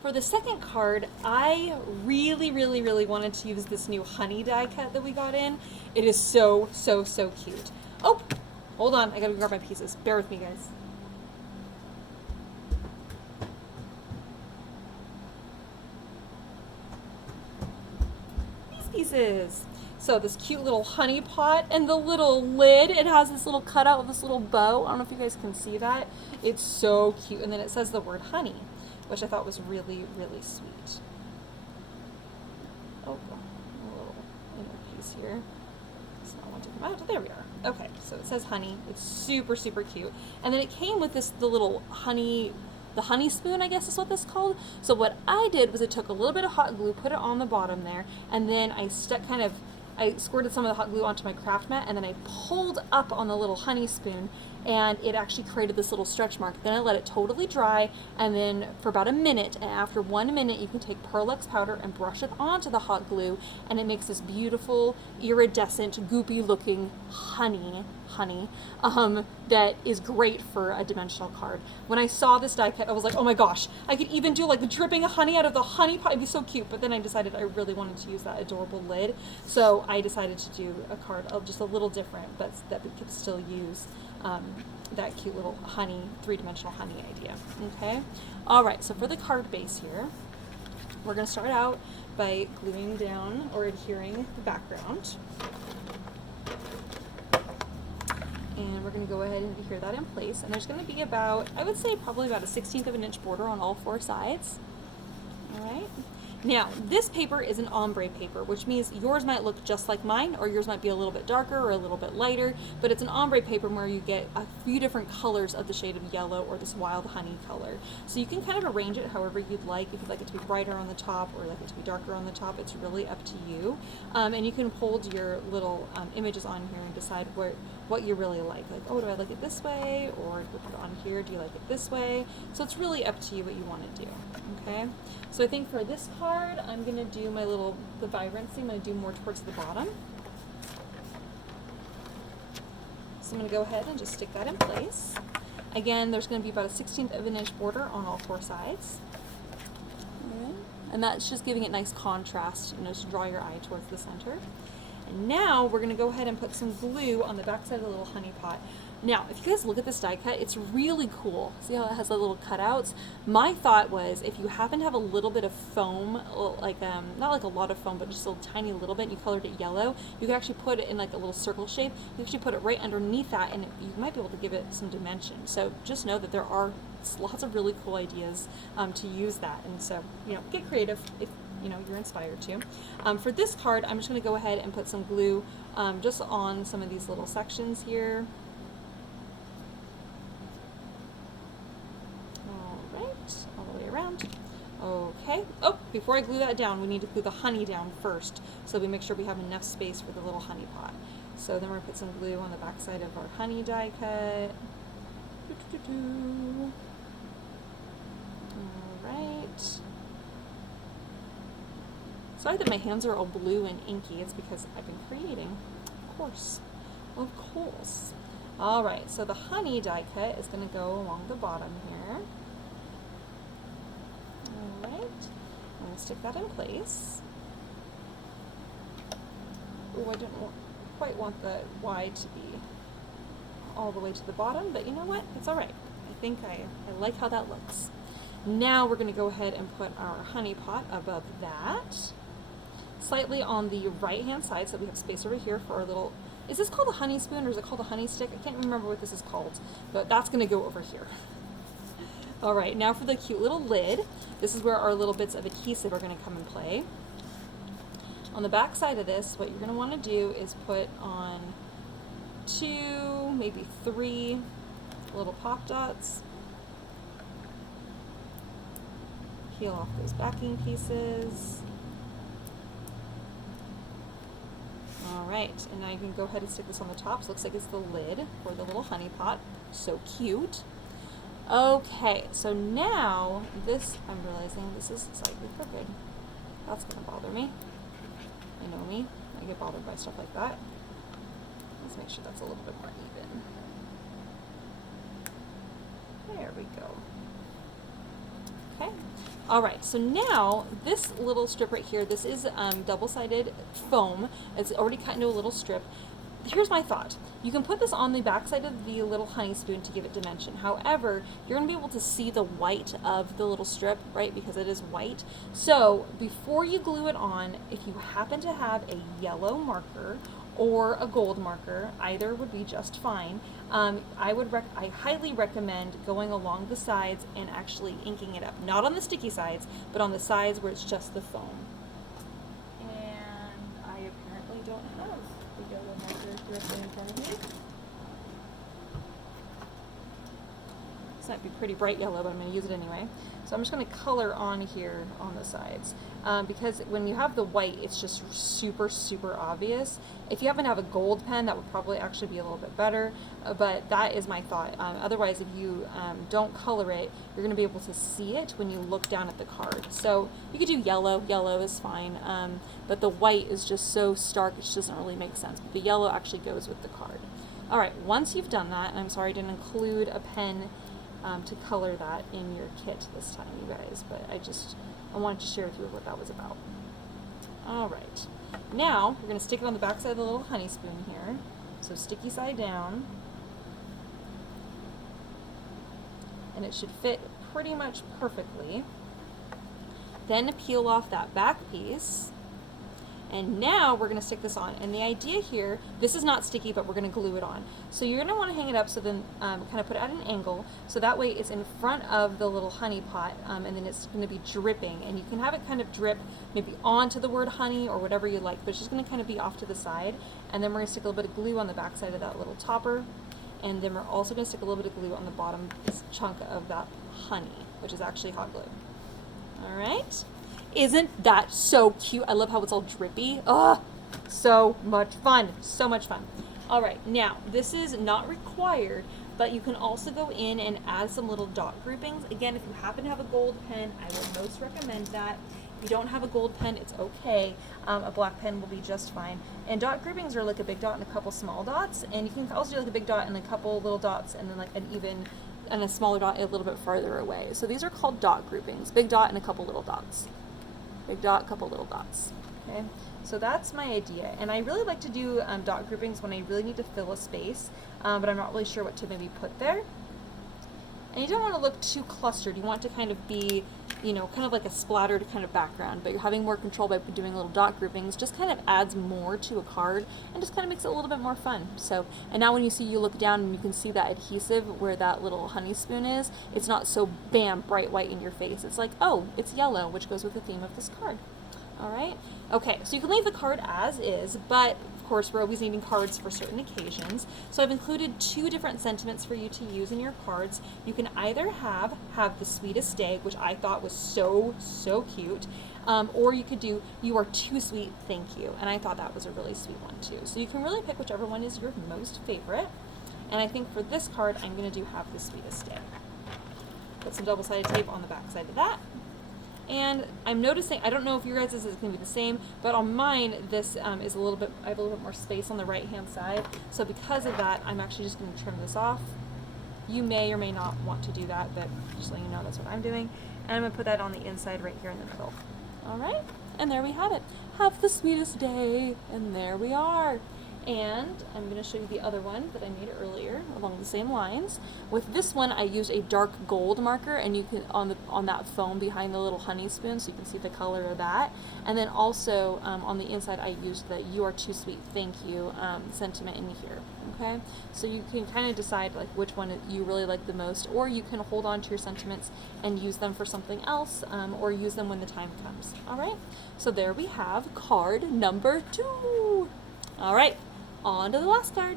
For the second card, I really, really, really wanted to use this new honey die cut that we got in. It is so, so, so cute. Oh, hold on. I gotta grab my pieces. Bear with me, guys. These pieces. So this cute little honey pot and the little lid, it has this little cutout with this little bow. I don't know if you guys can see that. It's so cute. And then it says the word honey, which I thought was really, really sweet. Oh, a little inner piece here. So I want to come out. There we are. Okay, so it says honey. It's super, super cute. And then it came with the little honey, the honey spoon, I guess is what this is called. So what I did was I took a little bit of hot glue, put it on the bottom there, and then I squirted some of the hot glue onto my craft mat, and then I pulled up on the little honey spoon, and it actually created this little stretch mark. Then I let it totally dry, and then for about a minute, and after 1 minute, you can take Pearl-Ex powder and brush it onto the hot glue, and it makes this beautiful, iridescent, goopy looking honey that is great for a dimensional card. When I saw this die cut, I was like, oh my gosh, I could even do like the dripping of honey out of the honey pot. It'd be so cute. But then I decided I really wanted to use that adorable lid. So I decided to do a card just a little different, but that we could still use that cute little honey, three-dimensional honey idea. Okay. All right. So for the card base here, we're going to start out by gluing down or adhering the background. And we're going to go ahead and adhere that in place. And there's going to be about, I would say probably about a 1/16 of an inch border on all 4 sides. All right. Now, this paper is an ombre paper, which means yours might look just like mine, or yours might be a little bit darker or a little bit lighter, but it's an ombre paper where you get a few different colors of the shade of yellow or this wild honey color. So you can kind of arrange it however you'd like. If you'd like it to be brighter on the top or like it to be darker on the top, it's really up to you. And you can hold your little images on here and decide what you really like. Like, oh, do I like it this way? Or put it on here, do you like it this way? So it's really up to you what you want to do, okay? So I think for this card, I'm gonna do the vibrancy, I'm gonna do more towards the bottom. So I'm gonna go ahead and just stick that in place. Again, there's gonna be about a 1/16 of an inch border on all 4 sides. All right. And that's just giving it nice contrast, just draw your eye towards the center. And now we're going to go ahead and put some glue on the back side of the little honey pot. Now, if you guys look at this die cut, it's really cool. See how it has the little cutouts? My thought was if you happen to have a little bit of foam, like not like a lot of foam, but just a tiny little bit, and you colored it yellow, you can actually put it in like a little circle shape. You actually put it right underneath that, and you might be able to give it some dimension. So just know that there are lots of really cool ideas to use that. And so, get creative if you're inspired to. For this card, I'm just going to go ahead and put some glue just on some of these little sections here. All right, all the way around. Okay. Oh, before I glue that down, we need to glue the honey down first, so we make sure we have enough space for the little honey pot. So then we're going to put some glue on the back side of our honey die cut. All right. Sorry that my hands are all blue and inky. It's because I've been creating. Of course. All right, so the honey die cut is going to go along the bottom here. All right. I'm going to stick that in place. Oh, I don't quite want the Y to be all the way to the bottom, but you know what? It's all right. I think I like how that looks. Now we're going to go ahead and put our honey pot above that. Slightly on the right hand side, so we have space over here for our little, is this called a honey spoon or is it called a honey stick? I can't remember what this is called, but that's going to go over here. All right, now for the cute little lid, this is where our little bits of adhesive are going to come and play. On the back side of this, what you're going to want to do is put on 2, maybe 3 little pop dots. Peel off those backing pieces. All right, and now you can go ahead and stick this on the top. So it looks like it's the lid for the little honey pot. So cute. Okay, so now this, I'm realizing this is slightly crooked. That's gonna bother me. I know me, I get bothered by stuff like that. Let's make sure that's a little bit more even. There we go. Okay. All right, so now this little strip right here, this is double-sided foam. It's already cut into a little strip. Here's my thought. You can put this on the backside of the little honey spoon to give it dimension. However, you're going to be able to see the white of the little strip, right, because it is white. So before you glue it on, if you happen to have a yellow marker or a gold marker, either would be just fine. I highly recommend going along the sides and actually inking it up. Not on the sticky sides, but on the sides where it's just the foam. And I apparently don't have the yellow marker directly in front of me. This might be pretty bright yellow, but I'm going to use it anyway. So I'm just going to color on here on the sides. Because when you have the white, it's just super, super obvious. If you happen to have a gold pen, that would probably actually be a little bit better, but that is my thought. Otherwise, if you don't color it, you're going to be able to see it when you look down at the card. So you could do yellow. Yellow is fine, but the white is just so stark, it just doesn't really make sense. But the yellow actually goes with the card. All right, once you've done that, and I'm sorry I didn't include a pen to color that in your kit this time, you guys, but I wanted to share with you what that was about. All right, now we're going to stick it on the back side of the little honey spoon here. So sticky side down, and it should fit pretty much perfectly. Then peel off that back piece. And now we're going to stick this on. And the idea here, this is not sticky, but we're going to glue it on. So you're going to want to hang it up so then kind of put it at an angle. So that way it's in front of the little honey pot, and then it's going to be dripping. And you can have it kind of drip maybe onto the word honey or whatever you like, but it's just going to kind of be off to the side. And then we're going to stick a little bit of glue on the back side of that little topper. And then we're also going to stick a little bit of glue on the bottom chunk of that honey, which is actually hot glue. All right. Isn't that so cute? I love how it's all drippy. Oh, so much fun. So much fun. All right, now this is not required, but you can also go in and add some little dot groupings. Again, if you happen to have a gold pen, I would most recommend that. If you don't have a gold pen, it's okay. A black pen will be just fine. And dot groupings are like a big dot and a couple small dots. And you can also do like a big dot and a couple little dots and then like an even and a smaller dot a little bit farther away. So these are called dot groupings. Big dot and a couple little dots. Big dot, couple little dots. Okay, so that's my idea. And I really like to do dot groupings when I really need to fill a space, but I'm not really sure what to maybe put there. And you don't want to look too clustered. You want to kind of be, you know, kind of like a splattered kind of background, but you're having more control by doing little dot groupings. Just kind of adds more to a card and just kind of makes it a little bit more fun. So, and now when you look down and you can see that adhesive where that little honey spoon is, it's not so bam, bright white in your face. It's like, oh, it's yellow, which goes with the theme of this card. All right. Okay, so you can leave the card as is, but of course we're always needing cards for certain occasions. So I've included 2 different sentiments for you to use in your cards. You can either have the sweetest day, which I thought was so cute, or you could do you are too sweet, thank you, and I thought that was a really sweet one too. So you can really pick whichever one is your most favorite. And I think for this card, I'm going to do have the sweetest day. Put some double-sided tape on the back side of that. And I'm noticing, I don't know if your guys' is going to be the same, but on mine, this is a little bit, I have a little bit more space on the right-hand side. So because of that, I'm actually just going to trim this off. You may or may not want to do that, but just letting you know that's what I'm doing. And I'm going to put that on the inside right here in the middle. All right, and there we have it. Have the sweetest day, and there we are. And I'm going to show you the other one that I made earlier along the same lines. With this one, I used a dark gold marker, and you can on that foam behind the little honey spoon, so you can see the color of that. And then also on the inside, I used the "You are too sweet, thank you" sentiment in here. Okay, so you can kind of decide like which one you really like the most, or you can hold on to your sentiments and use them for something else, or use them when the time comes. All right, so there we have card number 2. All right. On to the last card.